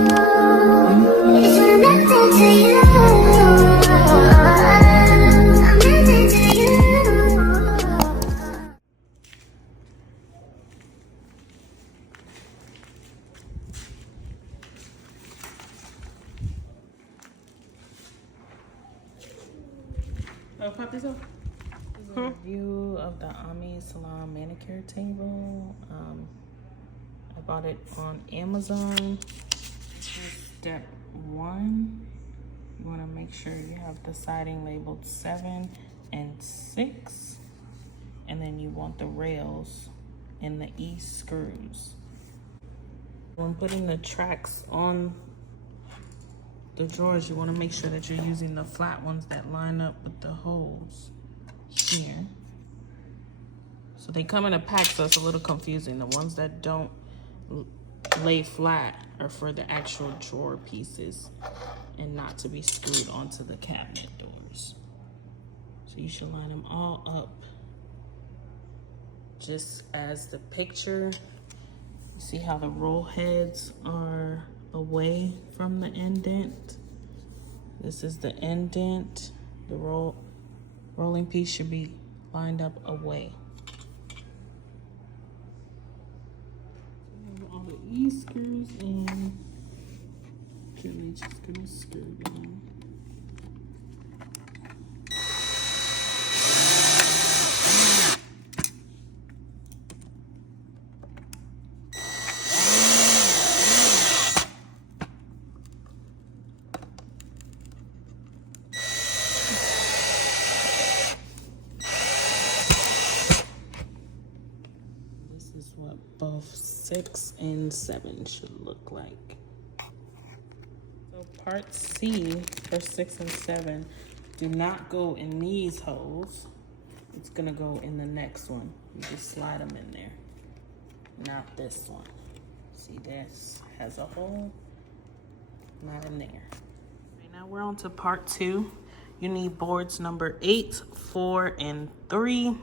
It's connected to you. I'm connected to you. Oh, pop this up. This is a review of the Omysalon manicure table. I bought it on Amazon. Step 1, you want to make sure you have the siding labeled 7 and 6, and then you want the rails and the E screws. When putting the tracks on the drawers, you want to make sure that you're using the flat ones that line up with the holes here. So they come in a pack, so it's a little confusing. The ones that don't lay flat are for the actual drawer pieces and not to be screwed onto the cabinet doors. So you should line them all up just as the picture. You see how the roll heads are away from the indent. This is the indent. The rolling piece should be lined up away. All the E screws in. Gently just gonna screw them. This is what both 6 and 7 should look like. So part C for 6 and 7 do not go in these holes. It's gonna go in the next one. You just slide them in there, not this one. See, this has a hole, not in there. Right now we're on to part 2. You need boards number 8, 4, and 3.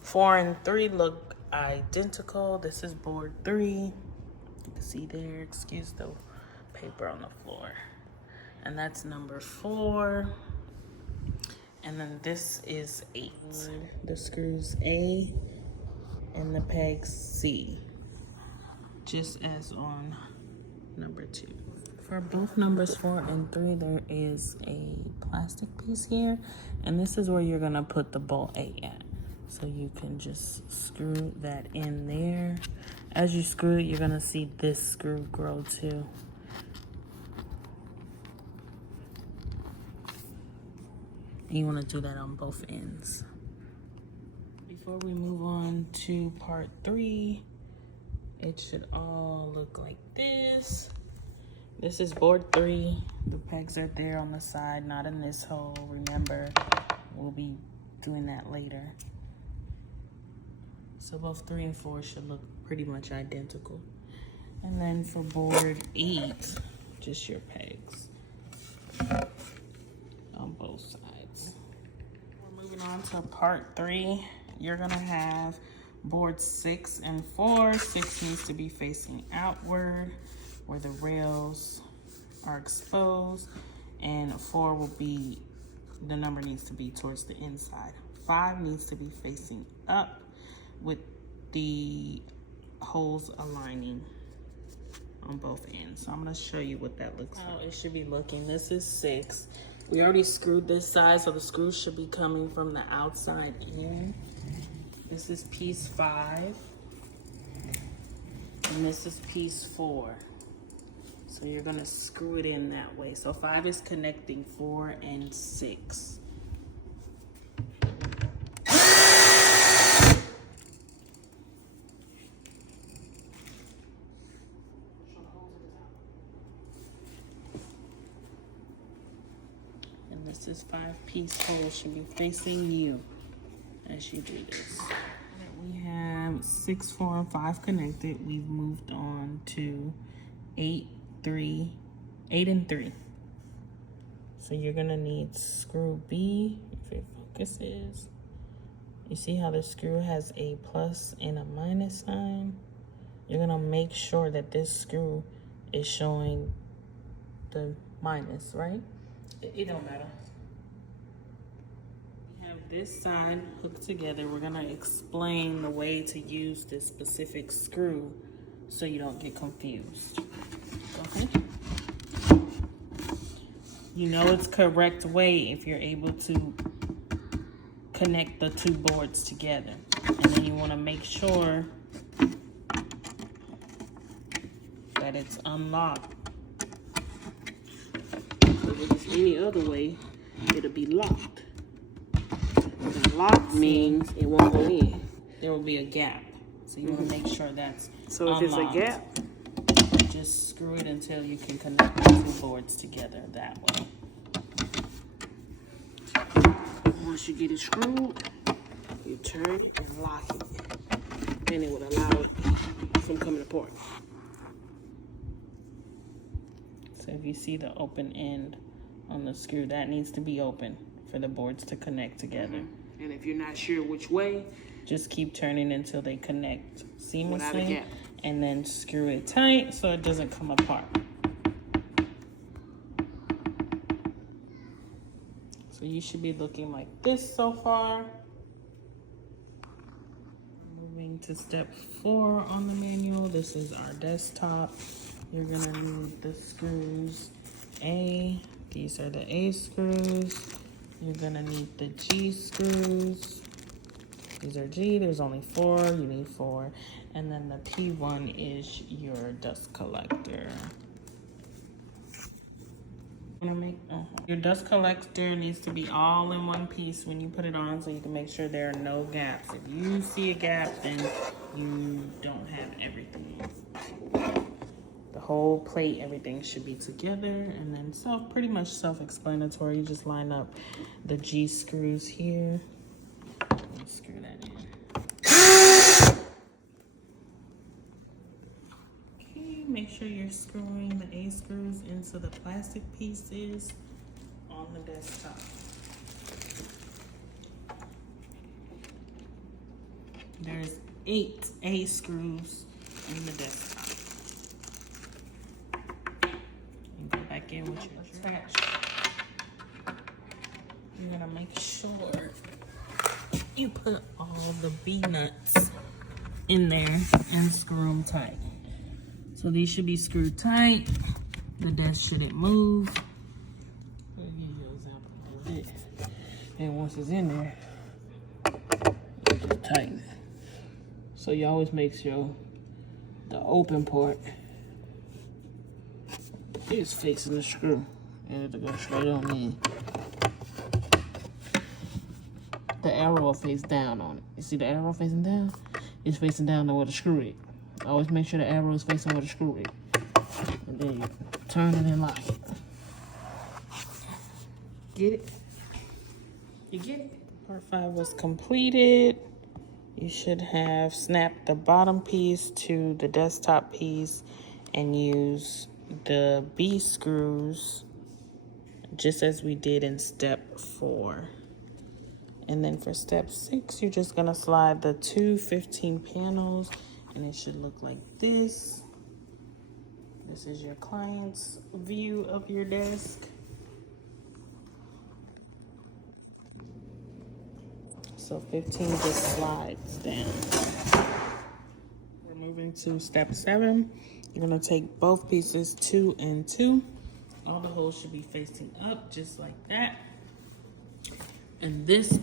4 and 3 look identical. This is board 3. You can see there, excuse the paper on the floor. And that's number 4. And then this is 8. The screws A and the pegs C, just as on number 2. For both numbers 4 and 3, there is a plastic piece here, and this is where you're gonna put the bolt A at. So you can just screw that in there. As you screw it, you're gonna see this screw grow too. And you wanna do that on both ends. Before we move on to part 3, it should all look like this. This is board 3. The pegs are there on the side, not in this hole. Remember, we'll be doing that later. So both 3 and 4 should look pretty much identical. And then for board 8, just your pegs on both sides. We're moving on to part 3. You're gonna have boards 6 and 4. 6 needs to be facing outward where the rails are exposed, and 4 will be, the number needs to be towards the inside. 5 needs to be facing up with the holes aligning on both ends. So I'm gonna show you what that looks like. It should be looking. This is 6. We already screwed this side, so the screws should be coming from the outside in. This is piece 5, and this is piece 4. So you're gonna screw it in that way. So 5 is connecting 4 and 6. And this is 5-piece hole should be facing you as you do this. We have 6, 4, and 5 connected. We've moved on to 8, 8 and 3. So you're gonna need screw B, if it focuses. You see how the screw has a plus and a minus sign? You're gonna make sure that this screw is showing the minus, right? It don't matter. We have this side hooked together. We're gonna explain the way to use this specific screw so you don't get confused. Okay? You know it's correct way if you're able to connect the two boards together. And then you wanna make sure that it's unlocked. If it's any other way, it'll be locked. And locked means it won't go in. There will be a gap. So you want to make sure that's So if unlocked. it's a gap, Just screw it until you can connect the two boards together that way. once you get it screwed, you turn it and lock it. Then it would allow it from coming apart. So if you see the open end on the screw, that needs to be open for the boards to connect together. And if you're not sure which way, Just keep turning until they connect Without a seamlessly, gap. and then screw it tight so it doesn't come apart. So you should be looking like this so far. Moving to step 4 on the manual. This is our desktop. You're gonna need the screws A. These are the A screws. You're gonna need the G screws. These are G, there's only 4, you need 4. And then the P1 is your dust collector. Your dust collector needs to be all in one piece when you put it on so you can make sure there are no gaps. If you see a gap, then you don't have everything. The whole plate, everything should be together, and then pretty much self-explanatory. You just line up the G screws here. Screw that in. Okay, make sure you're screwing the A screws into the plastic pieces on the desktop. There's 8 A screws in the desktop. And go back in with your attach. You're gonna make sure you put all the B nuts in there and screw them tight. So these should be screwed tight. The desk shouldn't move. I'll give you an example of it. And once it's in there, you just tighten it. So you always make sure the open part is facing the screw. And it'll go straight on in. The arrow will face down on it. You see the arrow facing down? It's facing down to where the screw is. Always make sure the arrow is facing where the screw is. And then you turn it and lock it. Get it? You get it? Part 5 was completed. You should have snapped the bottom piece to the desktop piece and use the B screws just as we did in step 4. And then for step 6, you're just gonna slide the two 15 panels, and it should look like this. This is your client's view of your desk. So 15 just slides down. We're moving to step 7. You're gonna take both pieces 2 and 2. All the holes should be facing up just like that. And this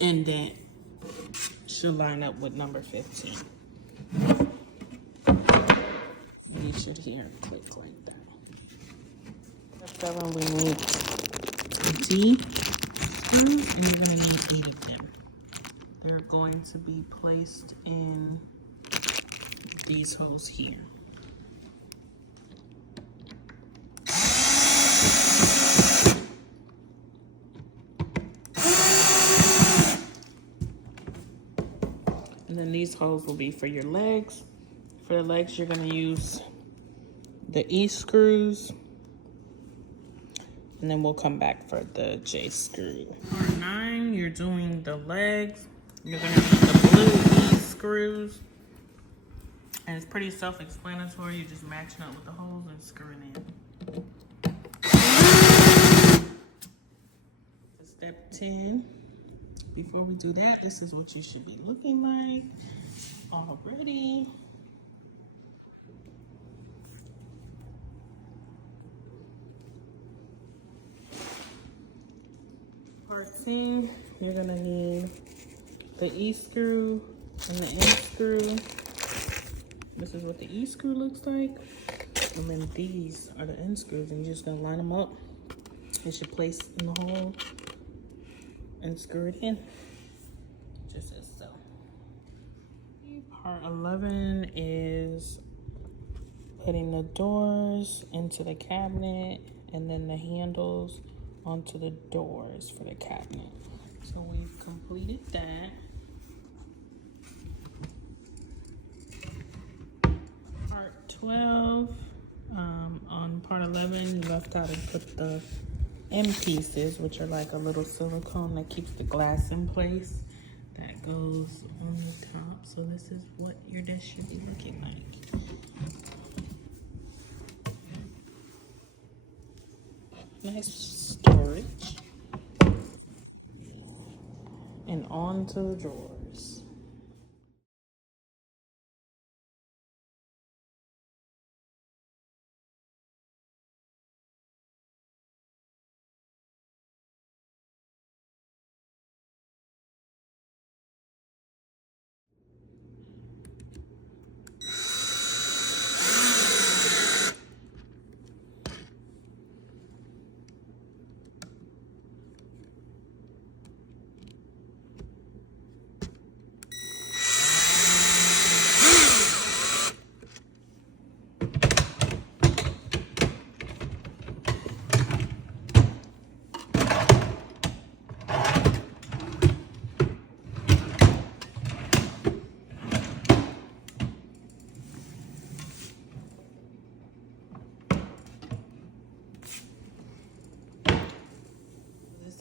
indent should line up with number 15. You should hear a click like that. Step 7, we need D screws, and you're going to need 8 of them. They're going to be placed in these holes here. And then these holes will be for your legs. For the legs, you're gonna use the E screws. And then we'll come back for the J screw. Part 9, you're doing the legs. You're gonna need the blue E screws. And it's pretty self-explanatory. You're just matching up with the holes and screwing in. Step 10. Before we do that, this is what you should be looking like already. Part 10, you're gonna need the E screw and the N screw. This is what the E screw looks like. And then these are the N screws, and you're just gonna line them up. It should place in the hole and screw it in, just as so. Part 11 is putting the doors into the cabinet and then the handles onto the doors for the cabinet. So we've completed that. Part 12, on part 11, you left out and put the M pieces, which are like a little silicone that keeps the glass in place. That goes on the top. So this is what your desk should be looking like. Nice storage. And onto the drawers.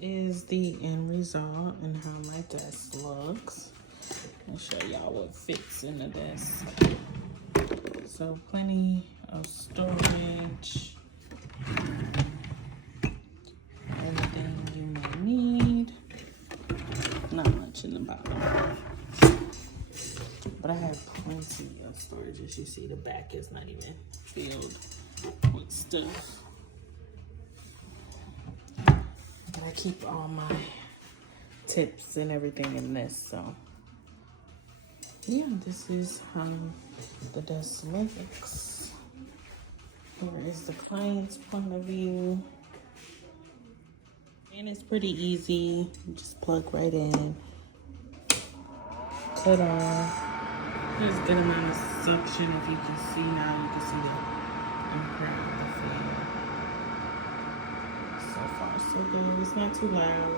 Is the end result and how my desk looks. I'll show y'all what fits in the desk. So plenty of storage, everything you may need. Not much in the bottom, but I have plenty of storage. As you see, the back is not even filled with stuff. I keep all my tips and everything in this, so yeah, this is how the desk looks. Here is the client's point of view, and it's pretty easy. You just plug right in, cut off. There's a good amount of suction. If you can see now, you can see the imprint of the fan. So far, so good. It's not too loud.